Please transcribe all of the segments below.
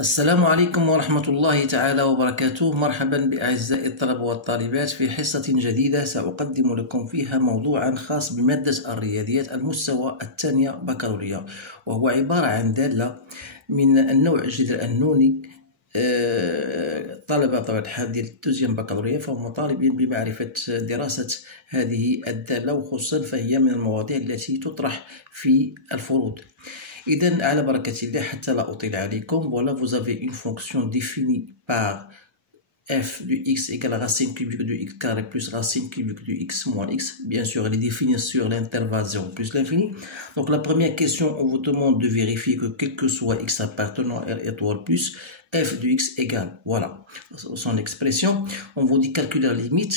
السلام عليكم ورحمة الله تعالى وبركاته. مرحبا بأعزائي الطلبة والطالبات في حصة جديدة سأقدم لكم فيها موضوعا خاص بمادة الرياضيات المستوى الثانية بكالوريا، وهو عبارة عن دالة من النوع الجذر النوني. طلبة طبعا الحال ديال الدوزيام بكالوريا فهم مطالبين بمعرفة دراسة هذه الدالة، وخصوصا فهي من المواضيع التي تطرح في الفروض. إذن على بركة الله حتى لا أطيل عليكم. Voilà, vous avez une fonction définie par f de x égale racine cubique de x carré plus racine cubique de x moins x. Bien sûr, elle est définie sur l'intervalle 0 plus l'infini. Donc la première question, on vous demande de vérifier que quel que soit x appartenant à R étoile plus, f de x égale, voilà, son expression. On vous dit calculer la limite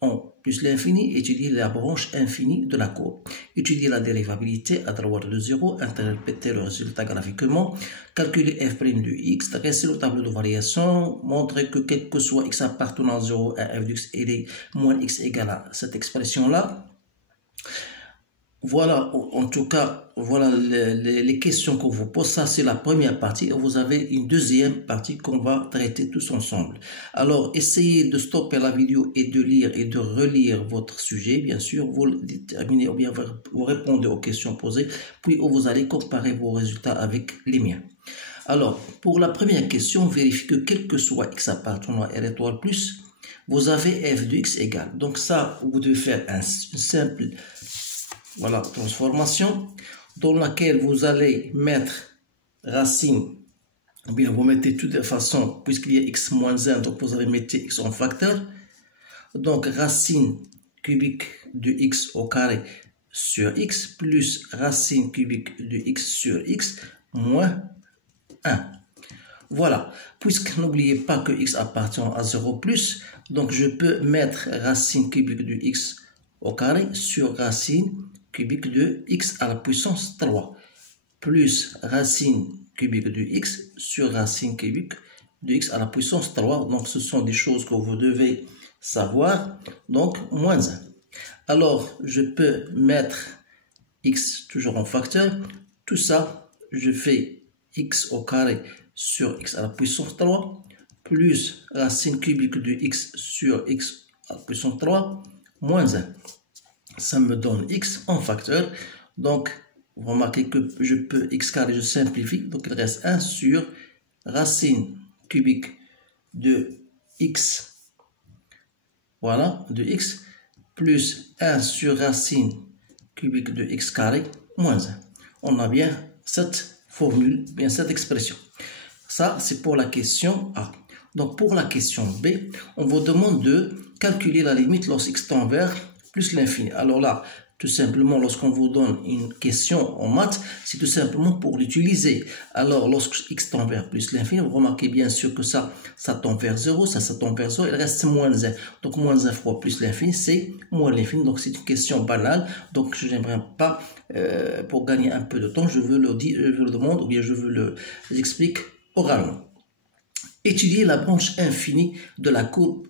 en plus l'infini, étudier la branche infinie de la courbe, étudier la dérivabilité à droite de 0, interpréter le résultat graphiquement, calculer f' de x, dresser le tableau de variation, montrer que quel que soit x appartenant à 0 à f de x et moins x égale à cette expression-là. Voilà, en tout cas, voilà les questions qu'on vous pose. Ça, c'est la première partie. Vous avez une deuxième partie qu'on va traiter tous ensemble. Alors, essayez de stopper la vidéo et de lire et de relire votre sujet. Bien sûr, vous le déterminez ou bien vous répondez aux questions posées. Puis, vous allez comparer vos résultats avec les miens. Alors, pour la première question, vérifiez que quel que soit x appartenant à R étoile plus, vous avez f de x égale. Donc ça, vous devez faire une simple... Voilà, transformation dans laquelle vous allez mettre racine, ou bien vous mettez de toute façon, puisqu'il y a x moins 1, donc vous allez mettre x en facteur. Donc racine cubique de x au carré sur x plus racine cubique de x sur x moins 1. Voilà, puisque n'oubliez pas que x appartient à 0 plus, donc je peux mettre racine cubique de x au carré sur racine cubique de x à la puissance 3 plus racine cubique de x sur racine cubique de x à la puissance 3. Donc ce sont des choses que vous devez savoir. Donc moins 1. Alors je peux mettre x toujours en facteur. Tout ça, je fais x au carré sur x à la puissance 3 plus racine cubique de x sur x à la puissance 3 moins 1. Ça me donne x en facteur. Donc, vous remarquez que je peux x carré, je simplifie. Donc, il reste 1 sur racine cubique de x. Voilà, de x. Plus 1 sur racine cubique de x carré moins 1. On a bien cette formule, bien cette expression. Ça, c'est pour la question A. Donc, pour la question B, on vous demande de calculer la limite lorsque x tend vers plus l'infini. Alors là, tout simplement, lorsqu'on vous donne une question en maths, c'est tout simplement pour l'utiliser. Alors, lorsque x tend vers plus l'infini, vous remarquez bien sûr que ça tend vers 0, ça tend vers 0, il reste moins 1. Donc, moins 1 fois plus l'infini, c'est moins l'infini. Donc, c'est une question banale. Donc, je n'aimerais pas, pour gagner un peu de temps, je veux le dire, je veux le demander, ou bien je veux l'explique oralement. Étudier la branche infinie de la courbe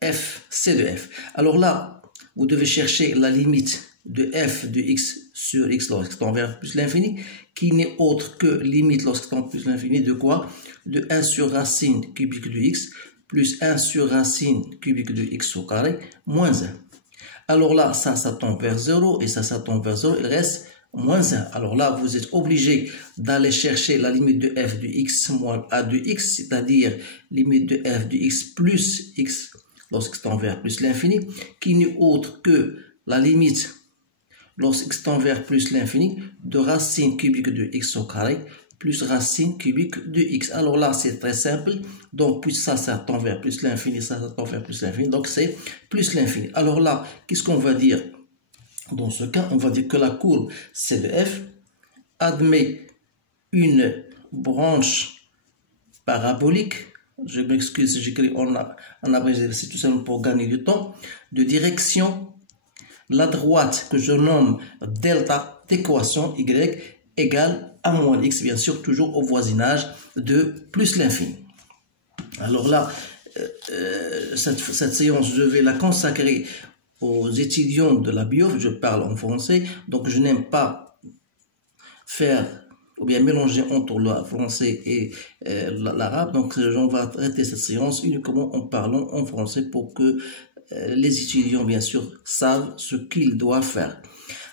f, c de f. Alors là, vous devez chercher la limite de f de x sur x lorsque tend vers plus l'infini, qui n'est autre que limite lorsque tend plus l'infini de quoi? De 1 sur racine cubique de x plus 1 sur racine cubique de x au carré moins 1. Alors là, ça tend vers 0 et ça tend vers 0, il reste moins 1. Alors là, vous êtes obligé d'aller chercher la limite de f de x moins a de x, c'est-à-dire limite de f de x plus x lorsque tend vers plus l'infini, qui n'est autre que la limite lorsque x tend vers plus l'infini de racine cubique de x au carré plus racine cubique de x. Alors là, c'est très simple. Donc, puis ça tend vers plus l'infini, ça tend vers plus l'infini. Donc, c'est plus l'infini. Alors là, qu'est-ce qu'on va dire? Dans ce cas, on va dire que la courbe C de f admet une branche parabolique. Je m'excuse si j'écris en abrégé, c'est tout simplement pour gagner du temps. De direction, la droite que je nomme delta d'équation y égale à moins x, bien sûr, toujours au voisinage de plus l'infini. Alors là, cette séance, je vais la consacrer aux étudiants de la bio. Je parle en français, donc je n'aime pas faire ou bien mélanger entre le français et l'arabe. Donc, on va traiter cette séance uniquement en parlant en français pour que les étudiants, bien sûr, savent ce qu'ils doivent faire.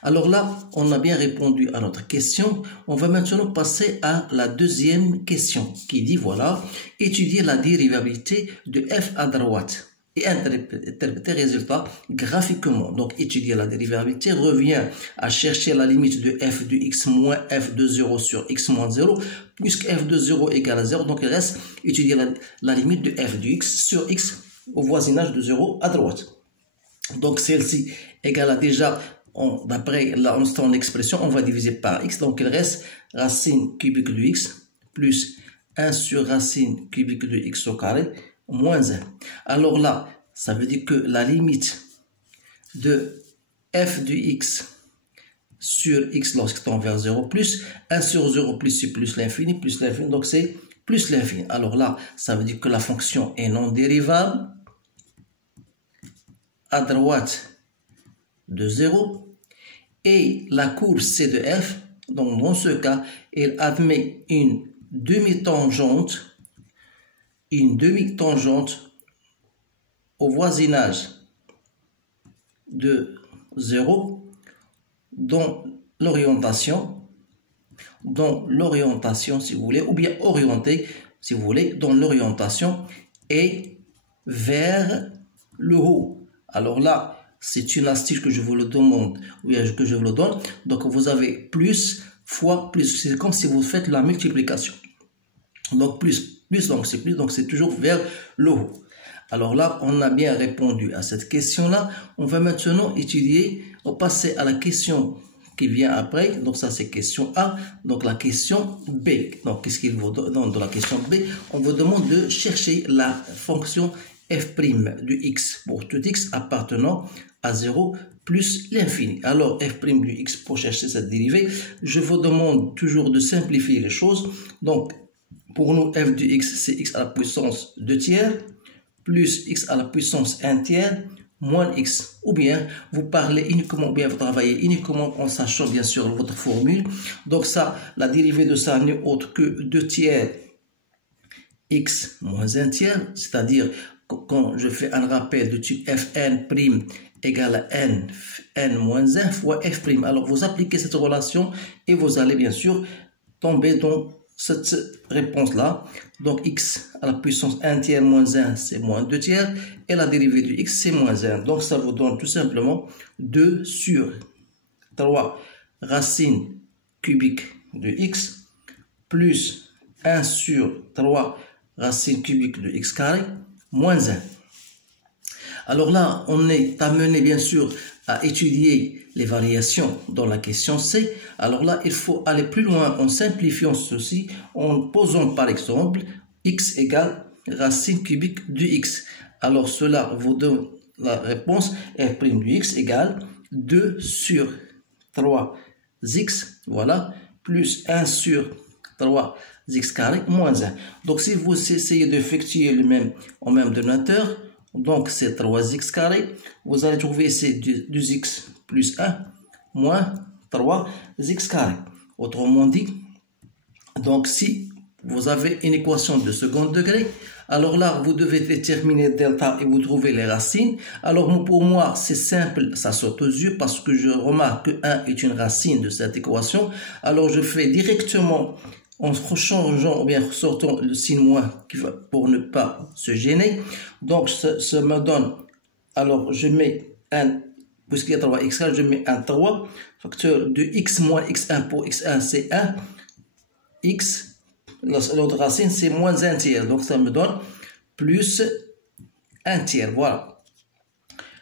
Alors là, on a bien répondu à notre question. On va maintenant passer à la deuxième question qui dit, voilà, étudier la dérivabilité de f à droite et interpréter les résultats graphiquement. Donc, étudier la dérivabilité revient à chercher la limite de f de x moins f de 0 sur x moins 0, puisque f de 0 égale à 0. Donc, il reste étudier la limite de f de x sur x au voisinage de 0 à droite. Donc, celle-ci égale à déjà, d'après l'instant d'expression, on va diviser par x. Donc, il reste racine cubique de x plus 1 sur racine cubique de x au carré moins 1. Alors là, ça veut dire que la limite de f de x sur x lorsqu'il tend vers 0 plus 1 sur 0 plus l'infini, donc c'est plus l'infini. Alors là, ça veut dire que la fonction est non dérivable à droite de 0 et la courbe c de f, donc dans ce cas, elle admet une demi-tangente au voisinage de 0 dans l'orientation, si vous voulez, ou bien orienté, si vous voulez, dans l'orientation et vers le haut. Alors là, c'est une astuce que je vous le demande, ou bien que je vous le donne. Donc, vous avez plus fois plus. C'est comme si vous faites la multiplication. Donc, plus, donc c'est plus, donc c'est toujours vers le haut. Alors là, on a bien répondu à cette question-là. On va maintenant passer à la question qui vient après. Donc, ça, c'est question A. Donc, la question B. Donc, qu'est-ce qu'il vous donne dans la question B? On vous demande de chercher la fonction f' de x pour tout x appartenant à 0 plus l'infini. Alors, f' de x, pour chercher cette dérivée, je vous demande toujours de simplifier les choses. Donc, pour nous, f de x, c'est x à la puissance 2 tiers plus x à la puissance 1 tiers moins x. Ou bien, vous parlez uniquement, ou bien vous travaillez uniquement en sachant bien sûr votre formule. Donc ça, la dérivée de ça n'est autre que 2 tiers x moins 1 tiers, c'est-à-dire quand je fais un rappel de type fn' égale à n moins 1 fois f'. Alors vous appliquez cette relation et vous allez bien sûr tomber dans cette réponse-là. Donc x à la puissance 1 tiers moins 1, c'est moins 2 tiers. Et la dérivée de x, c'est moins 1. Donc ça vous donne tout simplement 2 sur 3 racine cubique de x plus 1 sur 3 racine cubique de x carré moins 1. Alors là, on est amené bien sûr à étudier les variations dans la question C. Alors là, il faut aller plus loin en simplifiant ceci, en posant par exemple x égale racine cubique de x. Alors cela vous donne la réponse f' de x égale 2 sur 3x, voilà, plus 1 sur 3x carré moins 1. Donc si vous essayez d'effectuer le même au même dénominateur, donc c'est 3x carré, vous allez trouver c'est 2x plus 1 moins 3x carré. Autrement dit, donc si vous avez une équation de second degré, alors là vous devez déterminer delta et vous trouvez les racines. Alors pour moi c'est simple, ça saute aux yeux parce que je remarque que 1 est une racine de cette équation. Alors je fais directement en changeant ou bien sortant le signe moins pour ne pas se gêner. Donc ça me donne, alors je mets un, puisqu'il y a 3x, je mets un 3, facteur de x moins x1 pour x1 c'est 1, x, l'autre racine c'est moins 1 tiers, donc ça me donne plus 1 tiers, voilà,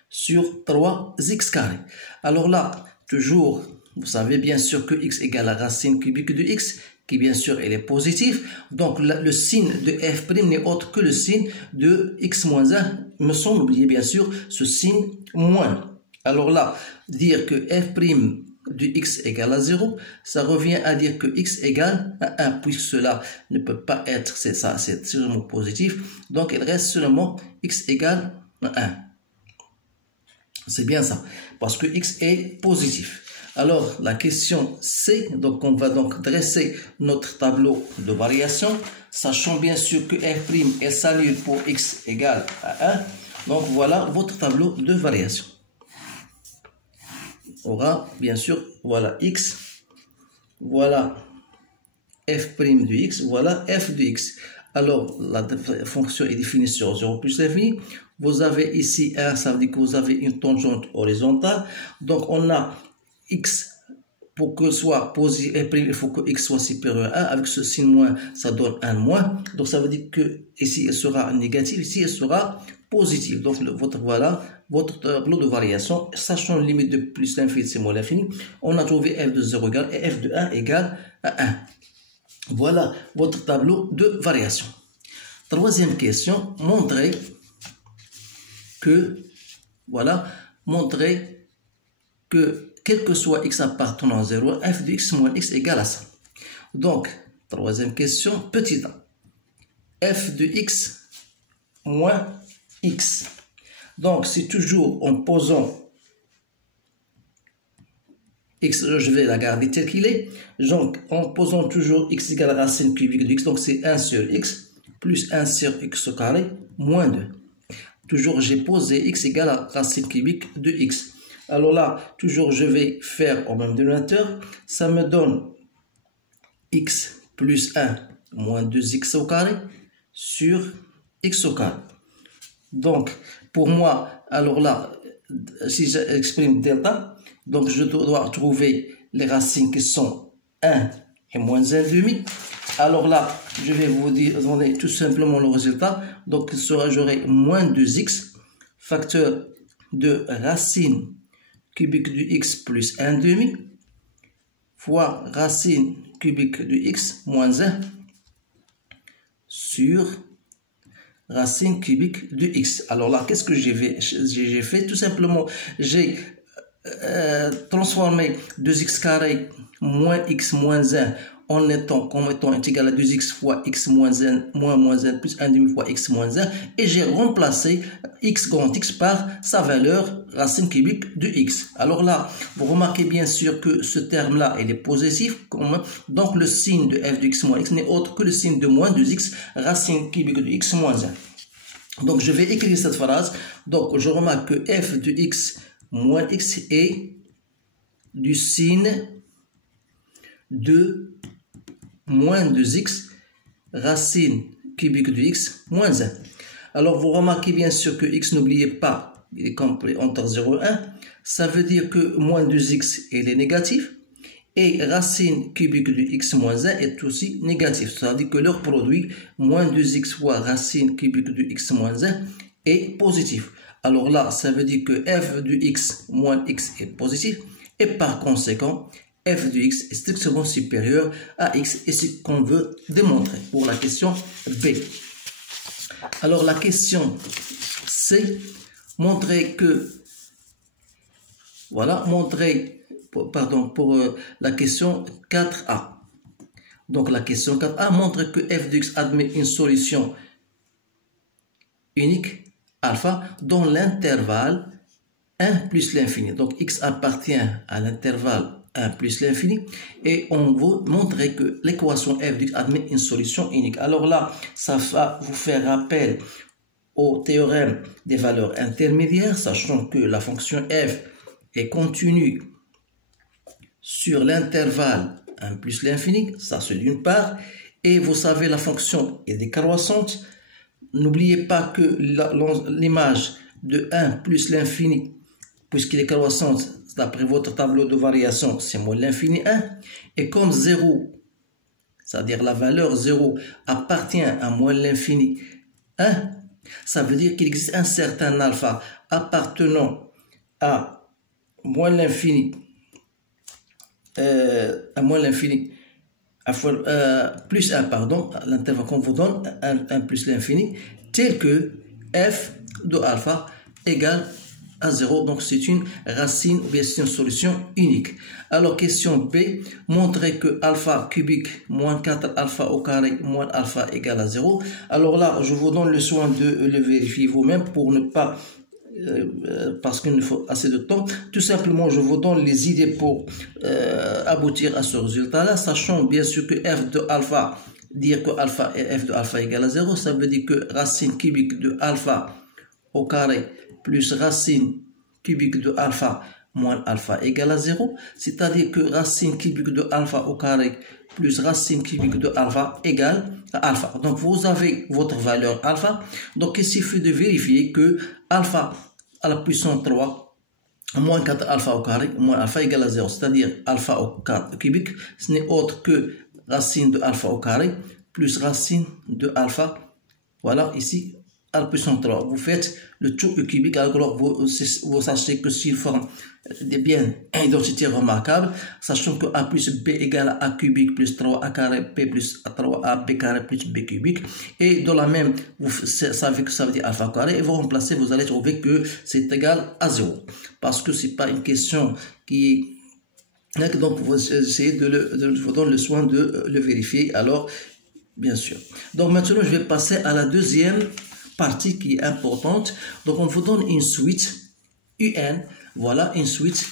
sur 3x carré. Alors là, toujours, vous savez bien sûr que x égale la racine cubique de x, qui bien sûr elle est positive, donc le signe de f' n'est autre que le signe de x moins 1, me semble oublier bien sûr ce signe moins. Alors là, dire que f' de x égale à 0, ça revient à dire que x égale à 1, puisque cela ne peut pas être, c'est ça, c'est seulement positif, donc il reste seulement x égale à 1. C'est bien ça, parce que x est positif. Alors, la question C, donc on va donc dresser notre tableau de variation, sachant bien sûr que f' est s'annule pour x égale à 1. Donc voilà votre tableau de variation. On aura bien sûr, voilà x, voilà f' de x, voilà f de x. Alors, la fonction est définie sur 0 plus l'infini. Vous avez ici 1, ça veut dire que vous avez une tangente horizontale. Donc, on a x, pour que soit positif, il faut que x soit supérieur à 1. Avec ce signe moins, ça donne 1 moins. Donc, ça veut dire que ici, elle sera négative, ici, elle sera positive. Donc, voilà votre tableau de variation. Sachant la limite de plus l'infini, c'est moins l'infini. On a trouvé f de 0 égale et f de 1 égale à 1. Voilà votre tableau de variation. Troisième question, montrez que, quel que soit x appartenant à 0, f de x moins x égale à ça. Donc, troisième question, petit a. F de x moins x. Donc, c'est toujours en posant x, je vais la garder tel qu'il est. Donc, en posant toujours x égale racine cubique de x, donc c'est 1 sur x, plus 1 sur x au carré, moins 2. Toujours, j'ai posé x égale à racine cubique de x. Alors là, toujours, je vais faire au même dénominateur. Ça me donne x plus 1 moins 2x au carré sur x au carré. Donc, pour moi, alors là, si j'exprime delta, donc je dois trouver les racines qui sont 1 et moins 1 demi. Alors là, je vais vous donner tout simplement le résultat. Donc, j'aurai moins 2x, facteur de racine cubique de x plus 1 demi, fois racine cubique de x moins 1 sur racine cubique de x. Alors là, qu'est-ce que j'ai fait? Tout simplement, j'ai transformé 2x carré moins x moins 1 en étant égal à 2x fois x moins 1 moins 1 plus 1 demi fois x moins 1, et j'ai remplacé x grand x par sa valeur racine cubique de x. Alors là, vous remarquez bien sûr que ce terme-là, il est positif, donc le signe de f de x moins x n'est autre que le signe de moins 2x racine cubique de x moins 1. Donc je vais écrire cette phrase. Donc je remarque que f de x moins x est du signe de moins 2x racine cubique de x moins 1. Alors vous remarquez bien sûr que x, n'oubliez pas, il est compris entre 0 et 1. Ça veut dire que moins 2x il est négatif, et racine cubique de x moins 1 est aussi négatif. Ça veut dire que leur produit, moins 2x fois racine cubique de x moins 1 est positif. Alors là, ça veut dire que f de x moins x est positif, et par conséquent, f de x est strictement supérieur à x, et c'est ce qu'on veut démontrer pour la question B. Alors la question C, montrer que, pour la question 4A. Donc la question 4A montre que f de x admet une solution unique alpha dans l'intervalle 1 plus l'infini. Donc x appartient à l'intervalle 1 plus l'infini, et on veut montrer que l'équation f de x admet une solution unique. Alors là, ça va vous faire rappel au théorème des valeurs intermédiaires, sachant que la fonction f est continue sur l'intervalle 1 plus l'infini, ça c'est d'une part, et vous savez la fonction est décroissante. N'oubliez pas que l'image de 1 plus l'infini, puisqu'il est croissante, d'après votre tableau de variation, c'est moins l'infini 1. Et comme 0, c'est-à-dire la valeur 0 appartient à moins l'infini 1, ça veut dire qu'il existe un certain alpha appartenant à moins l'infini, plus 1, pardon, l'intervalle qu'on vous donne, 1 plus l'infini, tel que f de alpha égale à 0, donc c'est une racine ou bien c'est une solution unique. Alors question B, montrer que alpha cubique moins 4 alpha au carré moins alpha égale à 0. Alors là, je vous donne le soin de le vérifier vous-même pour ne pas parce qu'il nous faut assez de temps. Tout simplement, je vous donne les idées pour aboutir à ce résultat-là, sachant bien sûr que f de alpha, dire que alpha et f de alpha égale à 0, ça veut dire que racine cubique de alpha au carré plus racine cubique de alpha moins alpha égale à 0, c'est-à-dire que racine cubique de alpha au carré plus racine cubique de alpha égale à alpha. Donc vous avez votre valeur alpha, donc il suffit de vérifier que alpha à la puissance 3 moins 4 alpha au carré moins alpha égale à 0, c'est-à-dire alpha au cubique, ce n'est autre que racine de alpha au carré plus racine de alpha, voilà ici, à la puissance 3. Vous faites le tout au cubique, alors vous sachez que s'il forme des biens identités remarquables, sachant que a plus b égale à a cubique plus 3a carré p plus 3a b carré plus b cubique, et dans la même, vous savez que ça veut dire alpha carré, et vous remplacez, vous allez trouver que c'est égal à 0, parce que c'est pas une question qui est... Donc vous essayez vous donne le soin de le vérifier, alors bien sûr. Donc maintenant je vais passer à la deuxième partie qui est importante. Donc on vous donne une suite UN, voilà une suite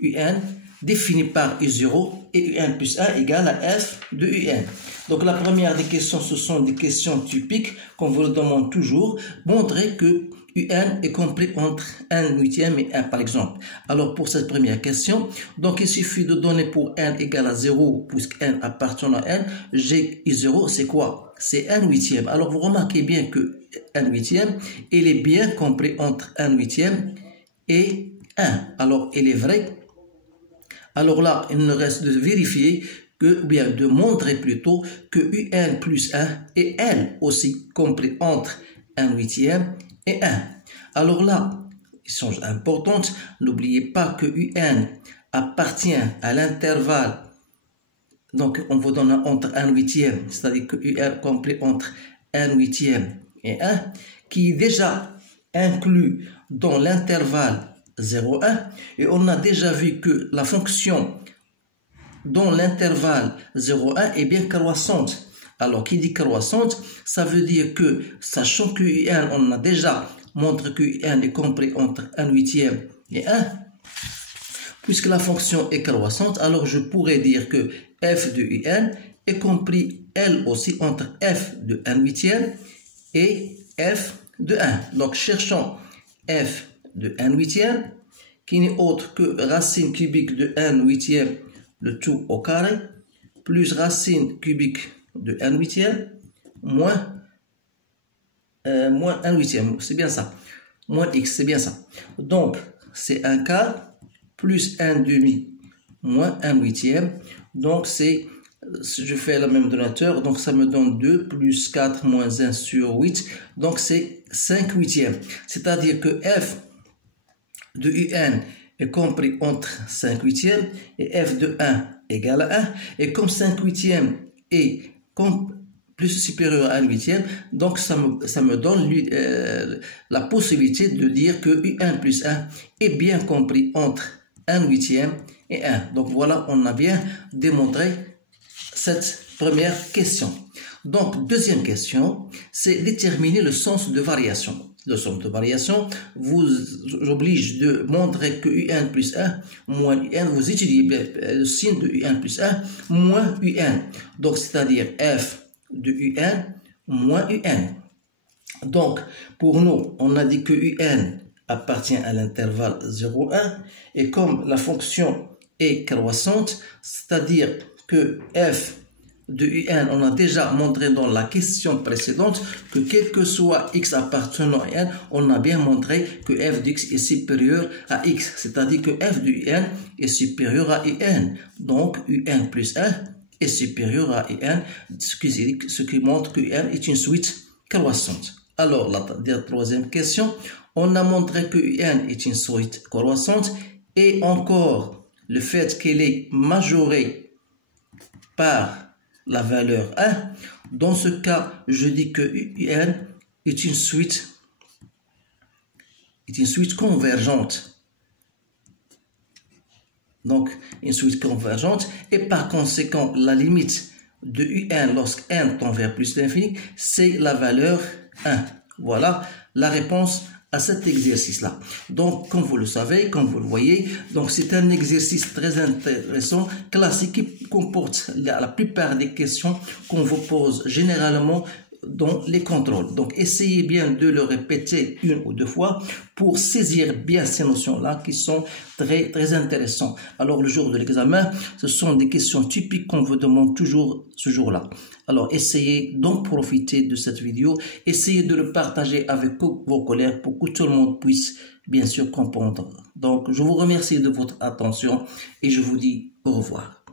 UN définie par U0 et UN plus 1 égale à F de UN. Donc la première des questions, ce sont des questions typiques qu'on vous le demande toujours. Montrer que UN est compris entre 1/8 et 1 par exemple. Alors pour cette première question, donc il suffit de donner pour n égale à 0, puisque n appartient à n, g I0 c'est quoi? C'est 1/8. Alors vous remarquez bien que 1/8, il est bien compris entre 1/8 et 1. Alors il est vrai. Alors là, il nous reste de vérifier que, ou bien de montrer plutôt que UN plus 1 est elle aussi compris entre 1/8 et 1. Alors là, ils sont importants. N'oubliez pas que UN appartient à l'intervalle. Donc, on vous donne entre 1/8, c'est-à-dire que UN compris entre 1/8 et 1, qui est déjà inclus dans l'intervalle 0,1. Et on a déjà vu que la fonction dans l'intervalle 0,1 est bien croissante. Alors, qui dit croissante, ça veut dire que, sachant que UN, on a déjà montré que UN est compris entre 1/8 et 1, puisque la fonction est croissante, alors je pourrais dire que f de UN est compris, elle aussi, entre f de 1/8 et f de 1. Donc, cherchons f de 1/8, qui n'est autre que racine cubique de 1/8, le tout au carré, plus racine cubique de 1/8 moins 1/8, c'est bien ça, moins x, c'est bien ça. Donc, c'est 1 quart plus 1/2 moins 1/8. Donc, c'est, je fais le même donateur, donc ça me donne 2 plus 4 moins 1 sur 8. Donc, c'est 5/8. C'est-à-dire que f de UN est compris entre 5/8 et f de 1 égale à 1. Et comme 5/8 est plus supérieur à 1/8, donc ça me donne la possibilité de dire que UN plus 1 est bien compris entre 1/8 et 1. Donc voilà, on a bien démontré cette première question. Donc deuxième question, c'est déterminer le sens de variation. Le sens de variation vous oblige de montrer que UN plus 1 moins UN, vous étudiez le signe de UN plus 1 moins UN. Donc c'est-à-dire f de UN moins UN. Donc, pour nous, on a dit que UN appartient à l'intervalle 0,1 et comme la fonction est croissante, c'est-à-dire que f de UN, on a déjà montré dans la question précédente que quel que soit x appartenant à n, on a bien montré que f de x est supérieur à x, c'est-à-dire que f de UN est supérieur à UN. Donc, UN plus 1 est supérieur à UN, ce qui montre que UN est une suite croissante. Alors, la troisième question, on a montré que UN est une suite croissante et encore le fait qu'elle est majorée par la valeur 1. Dans ce cas, je dis que UN est une suite convergente. Donc, une suite convergente, et par conséquent, la limite de UN lorsque n tend vers plus l'infini, c'est la valeur 1. Voilà la réponse à cet exercice-là. Donc, comme vous le savez, comme vous le voyez, donc c'est un exercice très intéressant, classique, qui comporte la plupart des questions qu'on vous pose généralement dans les contrôles. Donc, essayez bien de le répéter une ou deux fois pour saisir bien ces notions-là qui sont très, très intéressantes. Alors, le jour de l'examen, ce sont des questions typiques qu'on vous demande toujours ce jour-là. Alors, essayez d'en profiter de cette vidéo. Essayez de le partager avec vos collègues pour que tout le monde puisse, bien sûr, comprendre. Donc, je vous remercie de votre attention et je vous dis au revoir.